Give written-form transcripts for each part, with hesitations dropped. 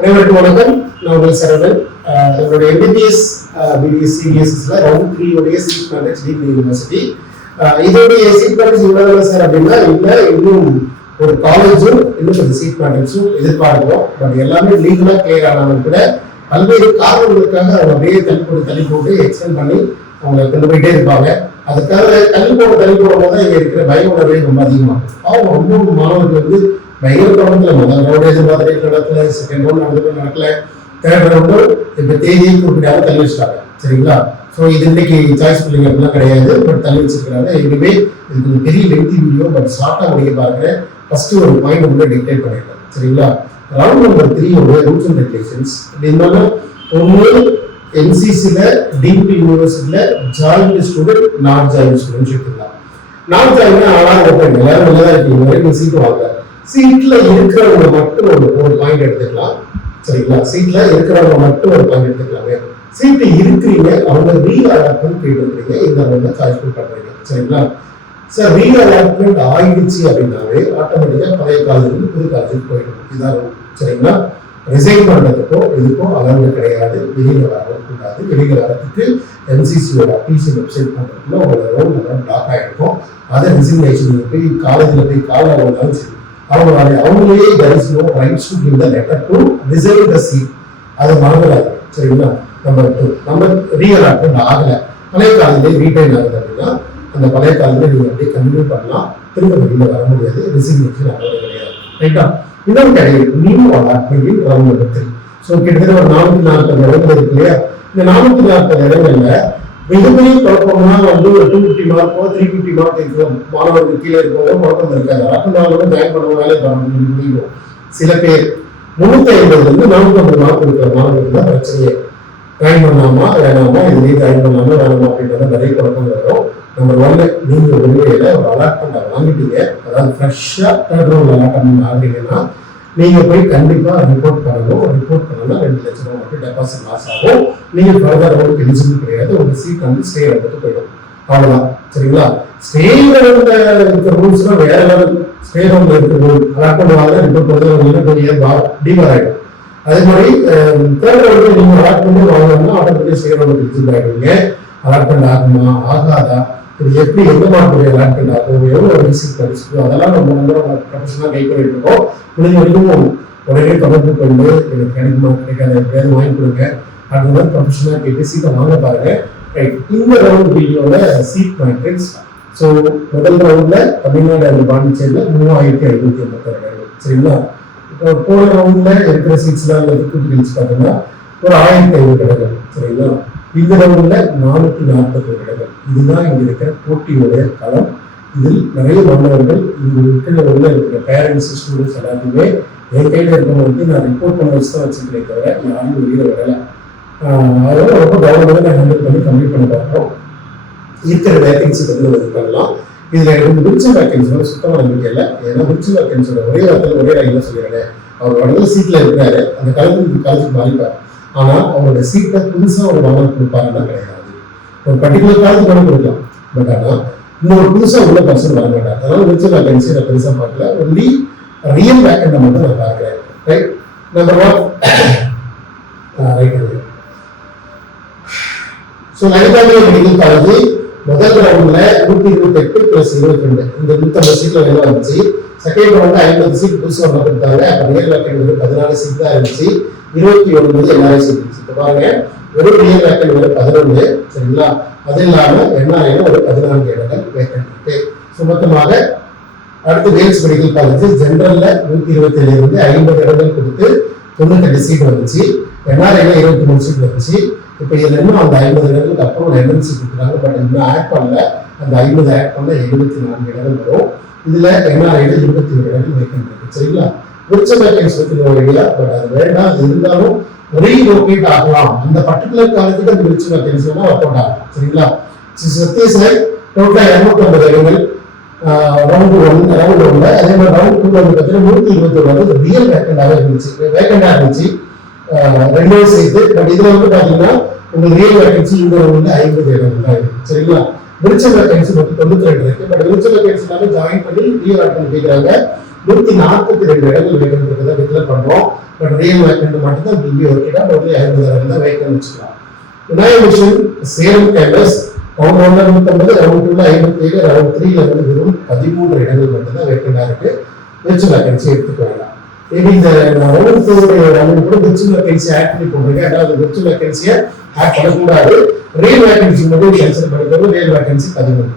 அனைவருக்கும் வணக்கம். நான் உங்கள் சரவணன். நம்மளுடைய MBBS BDS CBSல ரவுண்ட் 3 உடைய சீட் மேனேஜ் டீம்டு யூனிவர்சிட்டி. இதோடைய சீட் மேனேஜ் இவ்வளவு சார் அப்படின்னா இன்னும் ஒரு காலேஜும் இன்னும் கொஞ்சம் சீட் மேனேஜும் எதிர்பார்க்கிறோம். பட் எல்லாமே லீகலா கிளியர் ஆனாலும் கூட பல்வேறு காரணங்களுக்காக அவங்க அப்படியே தள்ளி போட்டு எக்ஸ்டெண்ட் பண்ணி அவங்க கொண்டு போயிட்டே இருப்பாங்க. அதுக்காக தள்ளி போடும் போது இங்க இருக்கிற பய உணர்வே ரொம்ப அதிகமாகும். அவங்க ரொம்ப மாணவர்கள் வந்து பயங்கர குழம்புல முதல் ரவுண்ட் எதிர்பார்த்து நடக்கல, செகண்ட் ரவுண்ட் நடக்கல, தேர்ட் ரவுண்டு இப்ப தேதியை குறிப்பிடாம தள்ளி வச்சிட்டாங்க. சரிங்களா? ஸோ இது இன்னைக்கு சாய்ஸ் பிள்ளைங்க அப்படிலாம் கிடையாது, பட் தள்ளி வச்சிருக்கிறாங்க. எதுவுமே இதுக்கு ஒரு பெரிய லென்த்தி வீடியோ, பட் ஷார்ட்டா முடிய பார்க்குறேன். ஃபர்ஸ்ட் ஒரு பாயிண்ட் வந்து டிக்டேட் பண்ணிருக்கேன். சரிங்களா? Round number 3 rules and regulations என்னன்னா, ஒன்று NCCல டீம்டு யூனிவர்சிட்டியில ஜாயின்ட் ஸ்டூடெண்ட், நான் ஜாயின்ட் ஸ்டூடெண்ட் எடுத்துக்கலாம். நான் ஜாயின் ஆளாக இருப்பேன், எல்லாரும் நல்லா இருக்கீங்க வரைக்கும் சீட்டு வாங்க. சீட்ல இருக்கிறவங்க மட்டும் ஒரு பாயிண்ட் எடுத்துக்கலாம். சரிங்களா? சீட்ல இருக்கிறவங்க மட்டும் ஒரு பாயிண்ட் எடுத்துக்கலாங்க. சீட்டு இருக்கிறீங்க, அவங்க ரீஅலாட்மெண்ட் கேட்டுருக்கீங்க, இந்த வந்து சாய்ஸ் பண்றீங்க. சரிங்களா? சார் ரீஅலாட்மெண்ட் ஆயிடுச்சு அப்படின்னாவே ஆட்டோமேட்டிக்கா பழைய காலேஜ் புது காலேஜுக்கு போயிடும். இதான். சரிங்களா? ரிசைன் பண்றதுக்கோ இதுக்கோ அளவு கிடையாது. வெளியில வரக்கூடாது. வெளியில வரதுக்கு NCCயோட அபிஷியல் வெப்சைட் பண்றதுக்குள்ள உங்களோட ரோல் நம்பர் பிளாக் ஆகிருக்கும். அதை ரிசிக்னேஷன் போய் காலேஜில் போய் கால் ஆகுனாலும் சரி, அவங்களே there is no rights to give the letter to resign the seat. அது மறந்துடாது. சரிங்களா? நம்பர் 2, நம்ம ரீஅலாட்மெண்ட் ஆகல, பழைய காலேஜ்ல ரீடைன் ஆகுது அப்படின்னா அந்த பழைய காலேஜ்ல நீங்க அப்படியே கண்டினியூ பண்ணலாம். திரும்ப வெளியில வர முடியாது. ரிசிக்னேஷன் ஆகிறது கிடையாது. ரைட்டா? இன்னொரு category new allotment round number 3. So கிட்டத்தட்ட ஒரு 440 இடங்கள் இருக்கு இல்லையா? இந்த 440 இடங்கள்ல மிகப்பெரிய குழப்பம்னா வந்து ஒரு 250 மார்க்கோ 350 மார்க் இருக்கும். மாணவர்கள் கீழே இருக்கவங்க குழப்பம் இருக்காது. அரசாங்கம் ஜாயின் பண்ணுவோம், வேலை பண்ண முடியும். சில பேர் 350 450 மார்க் இருக்கிற மாணவர்கள் தான் பிரச்சனையே. ஜாயின் பண்ணலாமா வேணாமா, இதுலேயே ஜாயின் பண்ணலாமா வேணாமா அப்படின்றத நிறைய குழப்பம் வரும். நம்பர் 1, நீங்க உண்மையில ஒரு அலாட்மெண்ட் வாங்கிட்டீங்க, அதாவது ஃப்ரெஷ்ஷா தேர்ட் ரவுண்ட் அலாட்மெண்ட் ஆகுறீங்கன்னா நீங்க போய் கண்டிப்பா ரிப்போர்ட் பண்ணணும். ரிப்போர்ட் பண்ணா 2 லட்சம் ரூபாய் மட்டும் டெபாசிட் லாஸ் ஆகும். நீங்க ஃபர்தர் ரவுண்ட் எலிஜிபிள் கிடையாது. உங்க சீட் வந்து ஸ்டே ரவுண்டுக்கு போயிடும். அவ்வளவுதான். சரிங்களா? ஸ்டே ரவுண்ட்ல இருக்கிற ரூல்ஸ்னா வேற லெவல். ஸ்டே ரவுண்ட்ல இருக்கிற ரூல் அலாட்மெண்ட் வாங்க ரிப்போர்ட் பண்ணுறது டிமார் ஆயிடும். அதே மாதிரி தேர்ட் ரவுண்ட்ல நீங்க அலாட்மெண்ட் வாங்கணும்னா ஆட்டோமேட்டிக் ஸ்டே ரவுண்ட் எலிஜிபிள் ஆயிடுவீங்க. அலாட்மெண்ட் ஆகுமா ஆகாதா, இது எப்படி எந்த மாதிரி அலாட்மெண்ட் ஆகும், எவ்வளவு ரிசீவ் படிச்சுக்கோ, அதெல்லாம் நம்ம ப்ரொஃபஷனலா கை பண்ணிட்டு இருக்கோம். முடிஞ்ச வரைக்கும் உடனே தொடர்பு கொண்டு எனக்கு கிடைக்குமா கிடைக்காத எப்படியாவது வாங்கி கொடுங்க. அது மாதிரி ப்ரொஃபஷனலா கேட்டு சீட்டை வாங்க பாருங்க. ரைட். இந்த ரவுண்ட் வீடியோல சீட் மேட்ரிக்ஸ். ஸோ முதல் ரவுண்ட்ல தமிழ்நாடு பாண்டிச்சேரியில 3552 இடங்கள். சரிங்களா? இப்போ போன ரவுண்ட்ல இருக்கிற சீட்ஸ்லாம் கூட்டி கழிச்சு பார்த்தீங்கன்னா ஒரு 1500 இடங்கள். சரிங்களா? இந்த ரவுண்ட்ல 440 இடங்கள். இதுதான் இங்க இருக்கிற போட்டியோடைய களம். இதில் நிறைய மாணவர்கள் இங்க இருக்கிற பேரண்ட்ஸ் ஸ்டூடெண்ட்ஸ் எல்லாத்தையுமே என் கையில இருக்கவங்களுக்கு நான் ரிப்போர்ட் பண்ண வச்சு தான் வச்சுக்கிறேன் தவிர யாரும் வெளியில வரல. அதனால ரொம்ப கவனமாக நான் ஹேண்டில் பண்ணி கம்ப்ளீட் பண்ண பார்க்குறோம். இருக்கிற வேகன்சி வந்து இது பண்ணலாம். இதுல எனக்கு விர்ச்சுவல் வேகன்சியோட சுத்தமாக நம்பிக்கை இல்லை. ஏன்னா விர்ச்சுவல் வேகன்சியோட ஒரே வார்த்தையில் ஒரே லைன்ல சொல்லிடுறேன். அவர் வடல சீட்ல இருக்கிறாரு, அந்த காலேஜுக்கு மாறிப்பார். ஆனா அவரோட சீட்டை புதுசா ஒரு மாணவர் கொடுப்பாருன்னா கிடையாது. ஒரு பர்டிகுலர் காலேஜ் கூட கொடுக்கலாம், பட் ஆனா இன்னொரு புதுசா உள்ள பர்சன் வர மாட்டார். அதனால விர்ச்சுவல் வேகன்சி நான் பெருசா பார்க்கல. ஒன்லி ரியல் வேக்கன்ட் மட்டும் நான் பார்க்கிறேன். ரைட். Number 1 right. ஸோ நைட்டாவே மெடிக்கல் காலேஜ் முதல் ரவுண்ட்ல 128 + 22 இந்த 150 சீட்ல வேலை வந்துச்சு. செகண்ட் ரவுண்ட்ல 50 சீட் புதுசு ஒன்று கொடுத்தாங்க. அப்ப ரியல் வேக்கன்ட் 14 சீட் தான் இருந்துச்சு. 29 எல்லாரும் சீட் இருந்துச்சு. இப்போ பாருங்க, ஒரு ரியல் வேக்கன்ட் 11. சரிங்களா? அது இல்லாம NRI ஒரு 14 இடங்கள் வேக்கன்ட் இருக்கு. ஸோ மொத்தமாக அடுத்து கேர்ள்ஸ் மெடிக்கல் காலேஜ் ஜெனரல்ல 127 இருந்து 50 இடங்கள் கொடுத்து 98 சீட் வந்துச்சு. NRI 23 சீட் வந்துச்சு. இப்போ இதுல இன்னும் அந்த 50 இடங்களுக்கு அப்புறம் ஒரு MNC கொடுக்குறாங்க. பட் இன்னும் ஆட் பண்ணல. அந்த 50 ஆட் பண்ண 74 இடங்கள் வரும். இதுல NRI 27 இடங்கள் வேக்கன்ட் இருக்கு. சரிங்களா? விர்ச்சுவல் வேகன்சி பத்தி ஒரு ஐடியா, பட் அது வேண்டாம். இருந்தாலும் ரீலோகேட் ஆகலாம். அந்த பர்டிகுலர் காலேஜுக்கு அந்த விர்ச்சுவல் வேகன்சி வேணா ஒர்க் அவுட் ஆகும். சரிங்களா? சத்தீஸ்கர் டோட்டலா 250 இடங்கள் ரவுண்ட் 1 அதே மாதிரி ரவுண்ட் 2 வந்து பார்த்தீங்கன்னா 121 ரியல் வேக்கண்டாக இருந்துச்சு. ரெண்டே சேர்த்து. பட் இதுல வந்து பாத்தீங்கன்னா உங்களுக்கு ரியல் வேகன்சி இந்த ரவுண்ட்ல 50 இடங்கள் தான் இருக்கு. சரிங்களா? விர்ச்சுவல் வேகன்சி 92 இருக்கு. பட் விர்ச்சுவல் வேகன்சி ஜாயின் பண்ணி ரீஅலாட்மெண்ட் கேட்கிறாங்க. 142 இடங்கள் வேக்கன்ட் இருக்கிறத டிக்ளேர் பண்றோம். பட் ரியல் வேக்கன்ட் மட்டும் தான் பிபி ஒர்க்கிட்டா டோட்டலி 50,000 தான் வேக்கன்ட் வச்சுக்கலாம். Vinayaka mission Salem campus round 1 150, round 2 57, round 3 வந்து வெறும் 13 இடங்கள் மட்டும் தான் வேக்கண்டா இருக்கு. வெர்ச்சுவல் வேக்கன்சி எடுத்துக்க வேண்டாம். மேபி இந்த ரவுண்ட் 2 ரவுண்ட் கூட வெர்ச்சுவல் வேக்கன்சி ஆட் பண்ணி போடுறீங்க. அதாவது வெர்ச்சுவல் வேக்கன்சியை ஆட் பண்ணக்கூடாது. ரியல் வேக்கன்சி மட்டும் கன்சிடர் பண்ணிக்கணும். Real vacancy 13.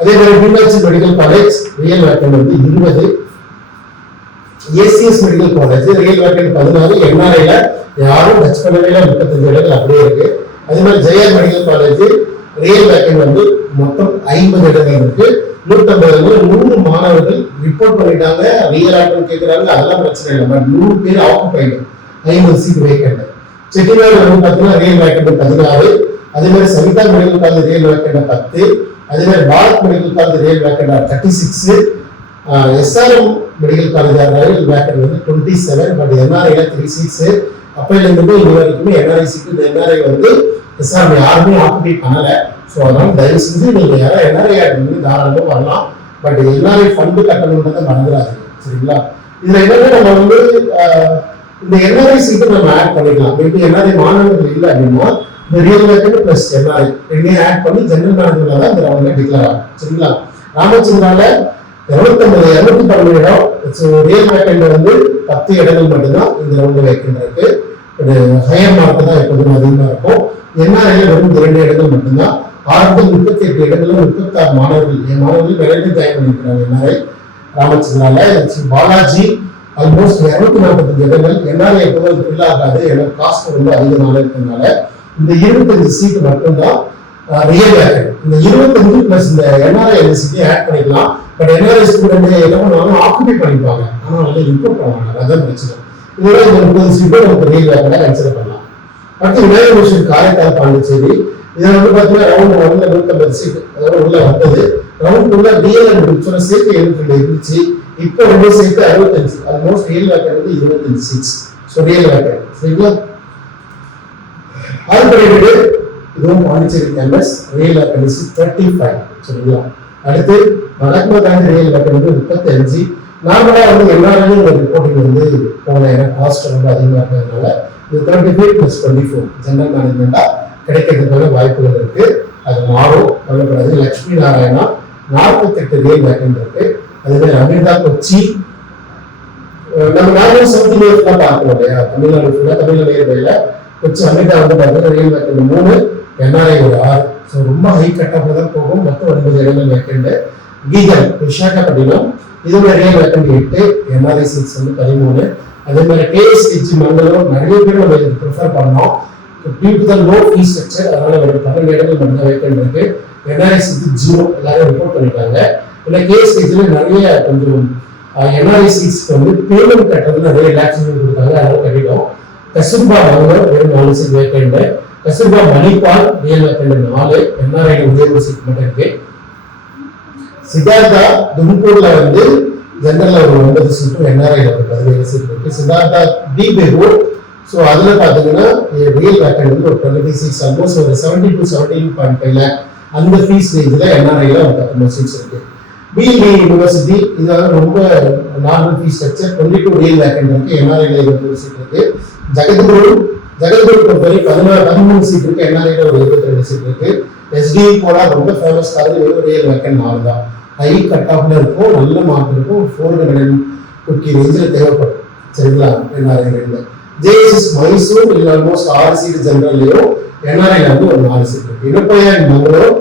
அதே மாதிரி PLC medical college real vacant வந்து 20. ACS medical college real vacant 16. என்ஆர்ஐல யாரும் டச் பண்ணவே இல்லை, 35 இடங்கள் அப்படியே இருக்கு. அதே மாதிரி Jaya medical college real vacant வந்து மொத்தம் 50 இடங்கள் இருக்கு. 150 100 மாணவர்கள் ரிப்போர்ட் பண்ணிட்டாங்க. ரியல் ஆட்கள் கேட்கறாங்க, அதெல்லாம் பிரச்சனை இல்லை. பட் 100 பேர் ஆக்குபைடு, 50 சீட் வேக்கன்ட். செட்டிநாடு வந்து பார்த்தீங்கன்னா ரியல் வேக்கன்ட் 16. அதே மாதிரி Saveetha medical college real vacant 10. அதே மாதிரி Bharath medical college real vacant 36. SRM medical college real vacant வந்து 27. But என்ஆர்ஐல 3 seeds. அப்பையில இருந்து இது வரைக்குமே என்ஆர்ஐ சீட், இந்த என்ஆர்ஐ வந்து எஸ்ஆர்எம் யாருமே ஆக்குபை பண்ணல. ஸோ அதனால தயவு செஞ்சு நீங்க யாரும் என்ஆர்ஐ ஆட் பண்ணி தாராளமாக வரலாம். பட் என்ஆர்ஐ ஃபண்டு கட்டணுன்றதை மறந்துடாதீங்க, சரிங்களா? இதுல என்னன்னா நம்ம வந்து இந்த என்ஆர்ஐ சீட்டை நம்ம ஆட் பண்ணிக்கலாம். மேபி என்ஆர்ஐ மாணவர்கள் இல்லை அப்படின்னா இந்த ரியல் வேக்கன்ட் பிளஸ் என்ஆர்ஐ ரெண்டையும் ஆட் பண்ணி ஜெனரல் மேனேஜர்ல தான் இந்த ரவுண்ட்ல டிக்ளேர் ஆகும், சரிங்களா? ராமச்சந்திரால 212 இடம். ரியல் வேக்கன்ட் வந்து 10 இடங்கள் மட்டும்தான் இந்த ரவுண்ட் வேக்கன்ட் இருக்கு. ஹையர் மார்க் தான் எப்போதும் அதிகமா இருக்கும். என்ஆர்ஐல வெறும் 2 இடங்கள் மட்டும்தான். 38 இடங்களும் 36 மாணவர்கள் நிறைய பேர் ஜாயின் பண்ணிருக்காங்க என்ஆர்ஐ ராமச்சந்திரால. பாலாஜி ஆல்மோஸ்ட் 245 இடங்கள். என்ஆர்ஐ எப்போதும் ஃபில் ஆகாது, ஏன்னா காஸ்ட் ரொம்ப அதிகமாக இருக்கிறதுனால இந்த 25 சீட் மட்டும்தான் ரியல் வேக்கன்ட். இந்த 25 பிளஸ் இந்த என்ஆர்ஐ சீட்டை ஆட் பண்ணிக்கலாம். பட் என்ஆர்ஐ ஸ்டூடெண்ட் என்ன பண்ணுவாங்க, ஆக்குபை பண்ணிப்பாங்க, ஆனா வந்து இம்ப்ரூவ் பண்ணுவாங்க. அதான் பிரச்சனை. இதோட இந்த 30 சீட்டை நமக்கு ரியல் வேக்கண்டா கன்சிடர் பண்ணலாம். அடுத்து விநாயக மிஷன் காரைக்கால் பாண்டிச்சேரி. இதுல வந்து பாத்தீங்கன்னா ரவுண்ட் 1ல 150 சீட் அதோட உள்ள வந்தது. ரவுண்ட் 2ல டிஎல்எம் முடிச்சோட சேர்த்து 72 இருந்துச்சு. இப்போ ரொம்ப சேர்த்து 65. ஆல்மோஸ்ட் ரியல் வேக்கன்ட் வந்து 25 சீட்ஸ். ஸோ ரியல் வேக்கன்ட், சரிங்களா? ஆல்பரேட்டடு இதுவும் பாண்டிச்சேரி கேம்பஸ் ரியல் வேக்கன்சி 35, சரிங்களா? அடுத்து மகாத்மா காந்தி ரியல் வேக்கன்ட் வந்து 35. நார்மலா வந்து எல்லாருமே ஒரு ரிப்போர்ட்டிங் வந்து போன காஸ்ட் ரொம்ப அதிகமா இருக்கிறதுனால இது 35 + 24 ஜெனரல் மேனேஜ்மெண்டா கிடைக்கிறதுக்கான வாய்ப்புகள் இருக்கு. அது மாறும், கவலைப்படாது. லட்சுமி நாராயணா 48 ரியல் வேக்கன்ட் இருக்கு. அதே மாதிரி அமிர்தா கொச்சி, நம்ம நார்மல் சவுத் இந்தியா பார்க்கணும் இல்லையா, தமிழ்நாடு ஃபுல்லா தமிழ்நாடு நியர்பைல கொச்சி அமிர்தா வந்து பார்த்தீங்கன்னா ரியல் வேக்கன்ட் 3, என்ஆர்ஐ ஒரு 6. ஸோ ரொம்ப ஹை கட்டாக தான் போகும். மொத்தம் 9 இடங்கள் வேக்கன்ட். கீதம் விசாகப்பட்டினம் இதோட ரியல் வேக்கன்ட் 8, என்ஆர்ஐ சீட்ஸ் வந்து 13. அதே மாதிரி கேஎஸ்டிஜி மண்டலம் நிறைய பேர் நம்ம இதுக்கு ப்ரிஃபர் பண்ணோம். Due to the low fee structure, அதனால ஒரு 12 இடங்கள் மட்டும் தான் வேக்கன்ட் இருக்கு. என்ஆர்ஐ சீட் 0 எல்லாரும் ரிப்போர்ட் பண்ணிட்டாங்க. இல்லை கேஎஸ்டிஜில நிறைய கொஞ்சம் என்ஆர்ஐ சீட்ஸ்க்கு வந்து பேமெண்ட் கட்டுறது நிறைய ரிலாக்ஸேஷன் கொடுத்தாங்க, அதனால கட்டிட்டோம். கஸ்தூர்பா நகர் வெறும் 4 seat vacant. Kasturba Manipal real vacant 4, NRI ஒரே ஒரு சீட் மட்டும் இருக்கு. சித்தார்த்தா தும்கூர்ல வந்து ஜெனரல்ல ஒரு 9 சீட்டும் என்ஆர்ஐல ஒரு 17 சீட் இருக்கு. சித்தார்த்தா டி பெரூர். ஸோ அதுல பாத்தீங்கன்னா ரியல் வேக்கன்ட் வந்து ஒரு 20 சீட்ஸ், ஆல்மோஸ்ட் ஒரு 70 to 17.5 லேக் அந்த ஃபீஸ் ரேஞ்சில் என்ஆர்ஐல ஒரு 19 சீட்ஸ் இருக்கு. பிஇ யூனிவர்சிட்டி இது ரொம்ப normal fees structure, 22 real vacant இருக்கு. என்ஆர்ஐல 21 சீட் இருக்கு. ஜெகத்குரு பொறுத்தவரை 13 சீட் இருக்கு. என்ஆர்ஐல ஒரு 22 சீட் இருக்கு. எஸ்டி போல ரொம்ப ஃபேமஸ் காலேஜ் வெறும் ரியல் வேக்கன்ட் 4 தான். ஹை கட் ஆஃப்ல இருக்கும், நல்ல மார்க் இருக்கும், 450 ரேஞ்சில் தேவைப்படும், சரிங்களா? என்ஆர்ஐ ரெண்டு. ஜேஎஸ்எஸ் மைசூர் இதுல ஆல்மோஸ்ட் 6 சீட் ஜெனரல்லையும் என்ஆர்ஐல வந்து ஒரு 4 சீட் இருக்கு. இனப்பையன் மங்களூர்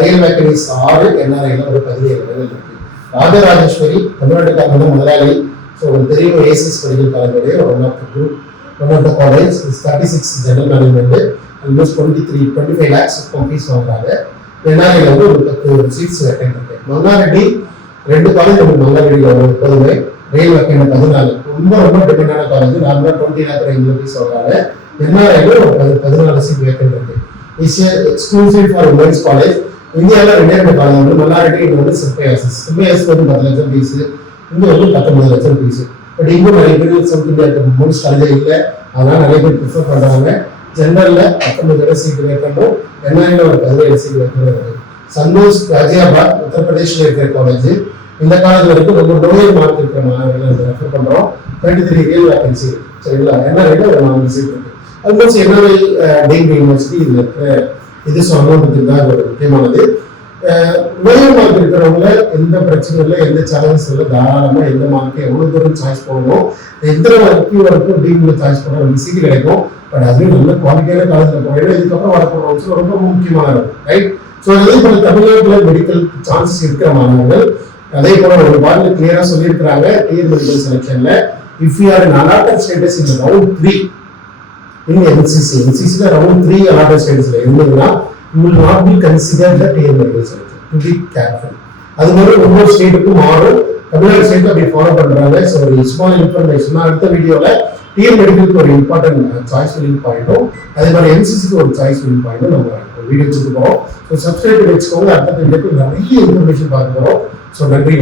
ரியல் வேக்கன்ஸ் 6, என்ஆர்ஐல ஒரு 17 இடங்கள் இருக்கு. ராஜராஜேஸ்வரி தமிழ்நாட்டுக்கான முதலாளி. ஸோ உங்களுக்கு தெரியும், ஏசிஎஸ் மெடிக்கல் காலேஜோடைய one of the college 36 general management, almost 25 lakhs fees வாங்குறாங்க. என்ஆர்ஐல வந்து ஒரு 10 சீட்ஸ் வேக்கன்ட் இருக்கு. மங்காரெட்டி 2 காலேஜ் நமக்கு மங்காரெட்டியில் ஒரு 30 ரியல் வேக்கன்ட் 14. ரொம்ப டிபெண்டான காலேஜ், நார்மலா 20 lakh ரேஞ்சில் ஃபீஸ் வாங்குறாங்க. என்ஆர்ஐல ஒரு 14 சீட் வேக்கன்ட் இருக்கு. Exclusive for women's college. இந்தியாவில் 2 காலேஜ் வந்து மல்லாரெட்டி, இது வந்து சிம்பியாசிஸ் வந்து 10 லட்சம் ஃபீஸ், இங்க வந்து 19 லட்சம் ஃபீஸ். பட் இங்கும் நிறைய பேர் சவுத் இந்தியாவுக்கு உமன்ஸ் காலேஜே இல்லை, அதனால நிறைய பேர் ப்ரிஃபர் பண்றாங்க. ஜெனரல்ல 19 சீட் வேக்கண்டும், என்ஆர்ஐல ஒரு 17 சீட் வேக்கண்டும் இருக்கு. சந்தோஷ் காஜியாபாத் உத்தரப்பிரதேஷ்ல இருக்கிற காலேஜ் இந்த காலேஜ் வரைக்கும் ரொம்ப லோயர் மார்க் இருக்கிற மாணவர்களை ரெஃபர் பண்றோம். 33 ரியல் வேகன்சி சரிங்களா, NRI ஒரு 4 சீட் இருக்கு. ஆல்மோஸ்ட் NRI டீம்டு யூனிவர்சிட்டி இதுல இருக்கிற இது சொல்லணும்ன்றது தான் ஒரு முக்கியமானது. லோயர் மார்க் இருக்கிறவங்க எந்த பிரச்சனையும் இல்லை, எந்த சேலஞ்சும் இல்லை, தாராளமா எந்த மார்க்கு எவ்வளவு தூரம் சாய்ஸ் பண்ணணும், எத்தனை வரைக்கும் டீம்ல சாய்ஸ் பண்ண நமக்கு சீட்டு கிடைக்கும். பட் அதுவும் நல்ல குவாலிட்டியான காலேஜ்ல போயிடும். இதுக்கப்புறம் வரப்போற ரொம்ப முக்கியமான இருக்கும் ரைட். ஸோ அதே போல தமிழ்நாட்டுல மெடிக்கல் சான்சஸ் இருக்கிற மாணவர்கள் அதே போல ஒரு பாடல கிளியரா சொல்லியிருக்கிறாங்க டிஎன் மெடிக்கல் செலக்ஷன்ல if you are in allotted status in round 3 in NCC ல round 3 allotted statusல இருந்தீங்கன்னா you will not be considered the TN medical selection. To be careful. அது மாதிரி ஒவ்வொரு ஸ்டேட்டுக்கும் மாறும். தமிழ்நாடு ஸ்டேட்ல அப்படி ஃபாலோ பண்றாங்க. ஸோ ஒரு ஸ்மால் இன்ஃபர்மேஷன் அடுத்த வீடியோல டிஎன் மெடிக்கலுக்கு ஒரு இம்பார்ட்டன்ட் சாய்ஸ் ஃபில்லிங் பாயிண்ட்டும் அதே மாதிரி என்சிசிக்கு ஒரு சாய்ஸ் ஃபில்லிங் பாயிண்ட்டும் நம்ம வீடியோ வச்சுட்டு போறோம். ஸோ சப்ஸ்கிரைப் பண்ணி வச்சுக்கோங்க. அடுத்த வீடியோக்கு நிறைய இன்ஃபர்மேஷன் பார்க்க போறோம். ஸோ நன்றி.